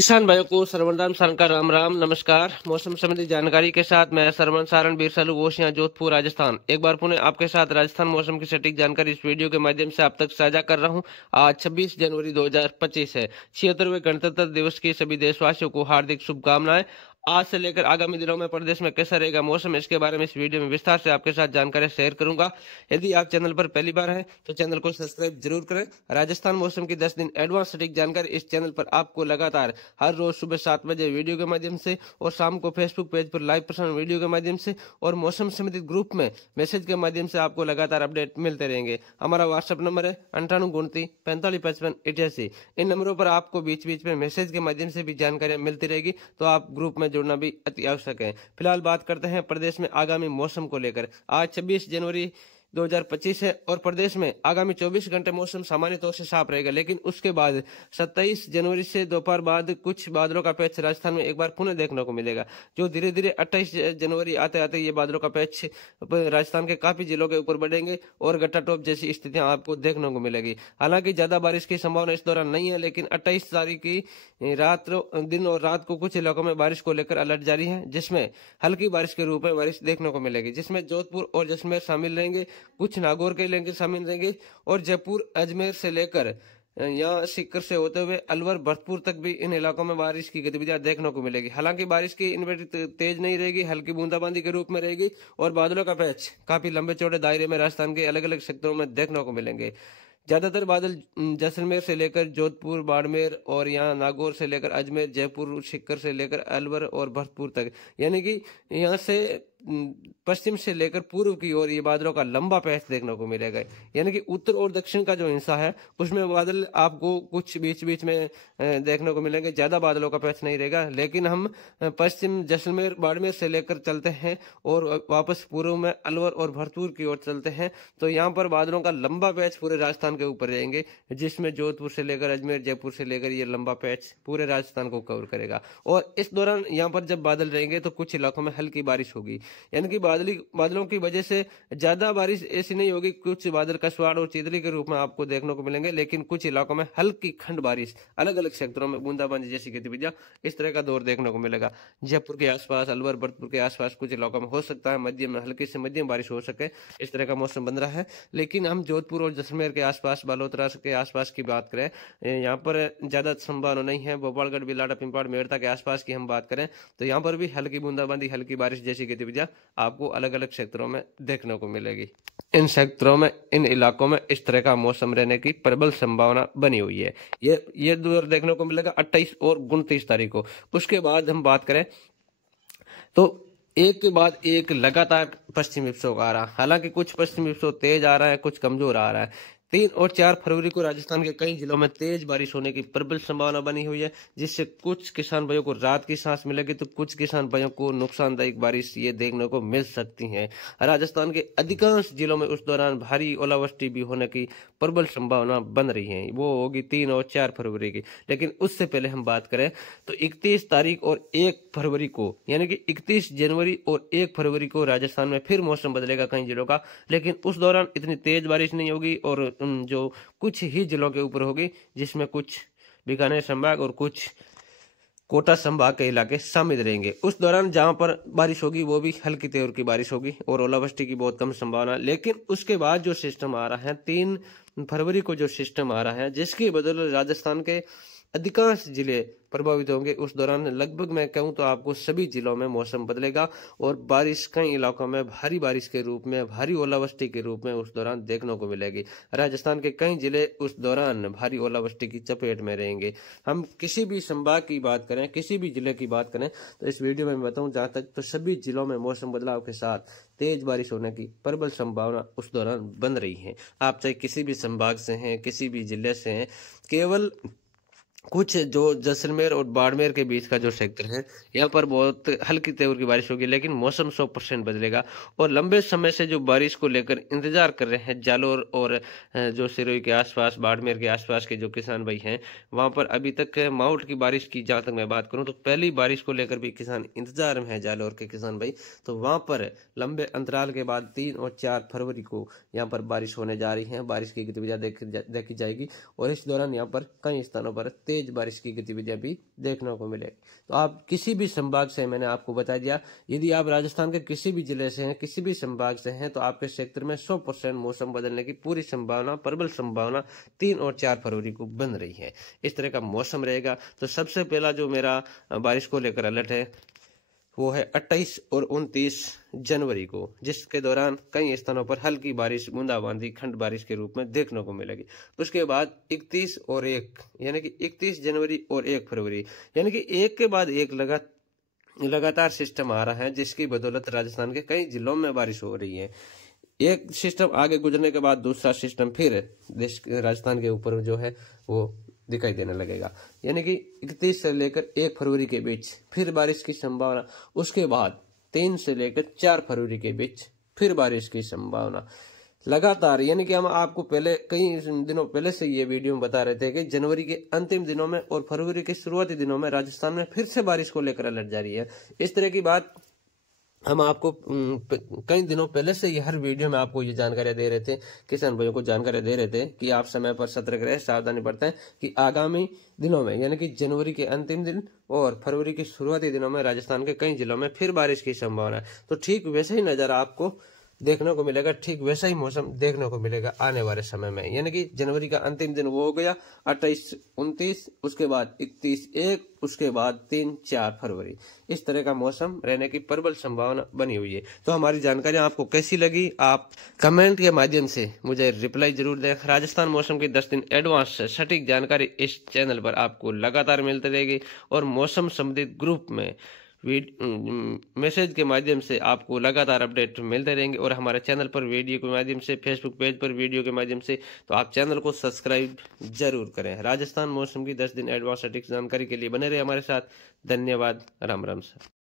किसान भाइयों को सर्वनाम सान का राम राम नमस्कार। मौसम संबंधी जानकारी के साथ मैं सरवन सारण बीरसालू गोशियां जोधपुर राजस्थान एक बार पुनः आपके साथ राजस्थान मौसम की सटीक जानकारी इस वीडियो के माध्यम से आप तक साझा कर रहा हूं। आज 26 जनवरी 2025 है। 76वें गणतंत्र दिवस की सभी देशवासियों को हार्दिक शुभकामनाएं। आज से लेकर आगामी दिनों में प्रदेश में कैसा रहेगा मौसम, इसके बारे में इस वीडियो में विस्तार से आपके साथ जानकारी शेयर करूंगा। यदि आप चैनल पर पहली बार हैं तो चैनल को सब्सक्राइब जरूर करें। राजस्थान मौसम की 10 दिन एडवांस सटीक जानकारी इस चैनल पर आपको लगातार हर रोज सुबह 7 बजे वीडियो के माध्यम से और शाम को फेसबुक पेज पर लाइव प्रसारण वीडियो के माध्यम से और मौसम संबंधित ग्रुप में मैसेज के माध्यम से आपको लगातार अपडेट मिलते रहेंगे। हमारा व्हाट्सएप नंबर है 9829455588। इन नंबरों पर आपको बीच बीच में मैसेज के माध्यम से भी जानकारियां मिलती रहेगी, तो आप ग्रुप में जुड़ना भी अति आवश्यक है। फिलहाल बात करते हैं प्रदेश में आगामी मौसम को लेकर। आज 26 जनवरी 2025 है और प्रदेश में आगामी 24 घंटे मौसम सामान्य तौर से साफ रहेगा, लेकिन उसके बाद 27 जनवरी से दोपहर बाद कुछ बादलों का पैच राजस्थान में एक बार पुनः देखने को मिलेगा, जो धीरे धीरे 28 जनवरी आते आते ये बादलों का पैच राजस्थान के काफी जिलों के ऊपर बढ़ेंगे और गट्टा टॉप जैसी स्थितियां आपको देखने को मिलेगी। हालांकि ज्यादा बारिश की संभावना इस दौरान नहीं है, लेकिन 28 तारीख की दिन और रात को कुछ इलाकों में बारिश को लेकर अलर्ट जारी है, जिसमें हल्की बारिश के रूप में बारिश देखने को मिलेगी, जिसमें जोधपुर और जैसलमेर शामिल रहेंगे, कुछ नागौर के इलाके शामिल रहेंगे और जयपुर अजमेर से लेकर यहाँ सीकर से होते हुए अलवर भरतपुर तक भी इन इलाकों में बारिश की गतिविधियां देखने को मिलेगी। हालांकि बारिश की इन्वर्टी तेज नहीं रहेगी, हल्की बूंदाबांदी के रूप में रहेगी और बादलों का पैच काफी लंबे चौड़े दायरे में राजस्थान के अलग अलग क्षेत्रों में देखने को मिलेंगे। ज्यादातर बादल जैसलमेर से लेकर जोधपुर बाड़मेर और यहाँ नागौर से लेकर अजमेर, जयपुर, सीकर से लेकर अलवर और भरतपुर तक, यानी कि यहाँ से पश्चिम से लेकर पूर्व की ओर ये बादलों का लंबा पैच देखने को मिलेगा। यानी कि उत्तर और दक्षिण का जो हिस्सा है उसमें बादल आपको कुछ बीच बीच में देखने को मिलेंगे। ज्यादा बादलों का पैच नहीं रहेगा, लेकिन हम पश्चिम जैसलमेर बाड़मेर से लेकर चलते हैं और वापस पूर्व में अलवर और भरतपुर की ओर चलते हैं, तो यहाँ पर बादलों का लंबा पैच पूरे राजस्थान के ऊपर रहेंगे, जिसमें जोधपुर से लेकर अजमेर, जयपुर से लेकर ये लंबा पैच पूरे राजस्थान को कवर करेगा। और इस दौरान यहाँ पर जब बादल रहेंगे तो कुछ इलाकों में हल्की बारिश होगी, यानी कि बादलों की वजह से ज्यादा बारिश ऐसी नहीं होगी। कुछ बादल कसवाड़ और चीदली के रूप में आपको देखने को मिलेंगे, लेकिन कुछ इलाकों में हल्की खंड बारिश, अलग अलग क्षेत्रों में बूंदाबांदी जैसी गतिविधियां इस तरह का दौर देखने को मिलेगा। जयपुर के आसपास, अलवर, भरतपुर के आसपास कुछ इलाकों में हो सकता है मध्यम, हल्की से मध्यम बारिश हो सके, इस तरह का मौसम बन रहा है। लेकिन हम जोधपुर और जैसलमेर के आसपास, बालोतरा के आसपास की बात करें, यहाँ पर ज्यादा संभावना नहीं है। भोपालगढ़, बिलाड़ा, पिंपाड़, मेड़ता के आसपास की हम बात करें तो यहाँ पर भी हल्की बूंदाबांदी, हल्की बारिश जैसी गतिविधियां आपको अलग अलग क्षेत्रों में देखने को मिलेगी। इन क्षेत्रों में, इन इलाकों में इस तरह का मौसम रहने की प्रबल संभावना बनी हुई है। ये दौर देखने को मिलेगा 28 और 29 तारीख को। उसके बाद हम बात करें तो एक के बाद एक लगातार पश्चिमी विक्षोभ आ रहा है। हालांकि कुछ पश्चिमी विक्षोभ तेज आ रहा है, कुछ कमजोर आ रहा है। 3 और 4 फरवरी को राजस्थान के कई जिलों में तेज बारिश होने की प्रबल संभावना बनी हुई है, जिससे कुछ किसान भाइयों को राहत की सांस मिलेगी तो कुछ किसान भाइयों को नुकसानदायक बारिश ये देखने को मिल सकती है। राजस्थान के अधिकांश जिलों में उस दौरान भारी ओलावृष्टि भी होने की प्रबल संभावना बन रही है, वो होगी 3 और 4 फरवरी की। लेकिन उससे पहले हम बात करें तो 31 तारीख और 1 फरवरी को, यानी कि 31 जनवरी और 1 फरवरी को राजस्थान में फिर मौसम बदलेगा कई जिलों का, लेकिन उस दौरान इतनी तेज बारिश नहीं होगी और जो कुछ ही जिलों के ऊपर होगी, जिसमें कुछ बीकानेर संभाग और कुछ कोटा संभाग के इलाके शामिल रहेंगे। उस दौरान जहां पर बारिश होगी वो भी हल्की तेवर की बारिश होगी और ओलावृष्टि की बहुत कम संभावना। लेकिन उसके बाद जो सिस्टम आ रहा है 3 फरवरी को, जो सिस्टम आ रहा है जिसकी बदौलत राजस्थान के अधिकांश जिले प्रभावित होंगे। उस दौरान लगभग मैं कहूं तो आपको सभी जिलों में मौसम बदलेगा और बारिश कई इलाकों में भारी बारिश के रूप में, भारी ओलावृष्टि के रूप में उस दौरान देखने को मिलेगी। राजस्थान के कई जिले उस दौरान भारी ओलावृष्टि की चपेट में रहेंगे। हम किसी भी संभाग की बात करें, किसी भी जिले की बात करें तो इस वीडियो में मैं बताऊं जहां तक, तो सभी जिलों में मौसम बदलाव के साथ तेज बारिश होने की प्रबल संभावना उस दौरान बन रही है। आप चाहे किसी भी संभाग से हैं, किसी भी जिले से हैं, केवल कुछ जो जैसलमेर और बाड़मेर के बीच का जो क्षेत्र है यहाँ पर बहुत हल्की तेवर की बारिश होगी, लेकिन मौसम 100% बदलेगा। और लंबे समय से जो बारिश को लेकर इंतजार कर रहे हैं जालोर और जो सिरोही के आसपास, बाड़मेर के आसपास के जो किसान भाई हैं, वहां पर अभी तक माउंट की बारिश की जहां तक मैं बात करूं तो पहली बारिश को लेकर भी किसान इंतजार में है, जालोर के किसान भाई। तो वहां पर लंबे अंतराल के बाद 3 और 4 फरवरी को यहाँ पर बारिश होने जा रही है। बारिश की गतिविधियां देखी जाएगी और इस दौरान यहाँ पर कई स्थानों पर तेज बारिश की गतिविधियां भी देखने को मिलेगी। तो आप किसी भी संभाग से, मैंने आपको बता दिया, यदि आप राजस्थान के किसी भी जिले से हैं, किसी भी संभाग से हैं, तो आपके क्षेत्र में 100% मौसम बदलने की पूरी संभावना, प्रबल संभावना 3 और 4 फरवरी को बन रही है। इस तरह का मौसम रहेगा। तो सबसे पहला जो मेरा बारिश को लेकर अलर्ट है वो है 28 और 29 जनवरी को, जिसके दौरान कई स्थानों पर हल्की बारिश, बूंदाबांदी, खंड बारिश के रूप में देखने को मिलेगी। उसके बाद 31 और 1 यानी कि 31 जनवरी और 1 फरवरी यानी कि एक के बाद एक लगातार सिस्टम आ रहा है, जिसकी बदौलत राजस्थान के कई जिलों में बारिश हो रही है। एक सिस्टम आगे गुजरने के बाद दूसरा सिस्टम फिर देश राजस्थान के ऊपर जो है वो दिखाई देने लगेगा। यानी कि 31 से लेकर 1 फरवरी के बीच फिर बारिश की संभावना। उसके बाद 3 से लेकर 4 फरवरी के बीच फिर बारिश की संभावना लगातार। यानी कि हम आपको पहले कई दिनों पहले से ये वीडियो में बता रहे थे कि जनवरी के अंतिम दिनों में और फरवरी के शुरुआती दिनों में राजस्थान में फिर से बारिश को लेकर अलर्ट जारी है। इस तरह की बात हम आपको कई दिनों पहले से ये हर वीडियो में आपको ये जानकारी दे रहे थे, किसान भाइयों को जानकारी दे रहे थे कि आप समय पर सतर्क रहे, सावधानी बरतें कि आगामी दिनों में यानी कि जनवरी के अंतिम दिन और फरवरी के शुरुआती दिनों में राजस्थान के कई जिलों में फिर बारिश की संभावना है। तो ठीक वैसे ही नज़ारा आपको देखने को मिलेगा, ठीक वैसा ही मौसम देखने को मिलेगा आने वाले समय में। यानी कि जनवरी का अंतिम दिन वो हो गया 28, 29, उसके बाद 31, 1, उसके बाद 3, 4 फरवरी। इस तरह का मौसम रहने की प्रबल संभावना बनी हुई है। तो हमारी जानकारी आपको कैसी लगी, आप कमेंट के माध्यम से मुझे रिप्लाई जरूर दें। राजस्थान मौसम की 10 दिन एडवांस सटीक जानकारी इस चैनल पर आपको लगातार मिलती रहेगी और मौसम संबंधित ग्रुप में मैसेज के माध्यम से आपको लगातार अपडेट मिलते रहेंगे और हमारे चैनल पर वीडियो के माध्यम से, फेसबुक पेज पर वीडियो के माध्यम से। तो आप चैनल को सब्सक्राइब जरूर करें। राजस्थान मौसम की 10 दिन एडवांस सटीक जानकारी के लिए बने रहे हमारे साथ। धन्यवाद। राम राम सर।